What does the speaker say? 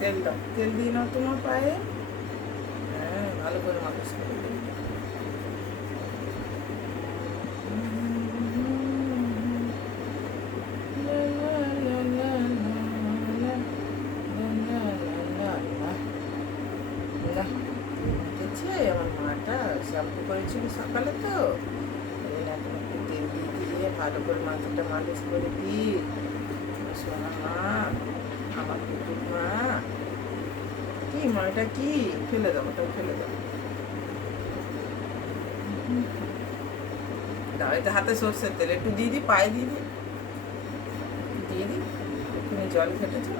তেল দাও, তেল দিয়ে নাও তোমার পায়ে। হ্যাঁ, ভালো করে মালিশ করে দিই। দেখছে আমার মাটা শ্যাম্পু করেছিল সকালে, তো এখন একটু তেল দিয়ে দিয়ে ভালো করে মাথাটা মালিশ করে দিই। সোনা মা, আমার কুকুর মা। কি মা, এটা কি? ফেলে দাও, ওটা ফেলে দাও। দাও, এটা হাতে সর্ষের তেল একটু দিয়ে দিই, পায়ে দিয়ে দিই, দিয়ে দিই। ওখানে জল ঘেটেছো।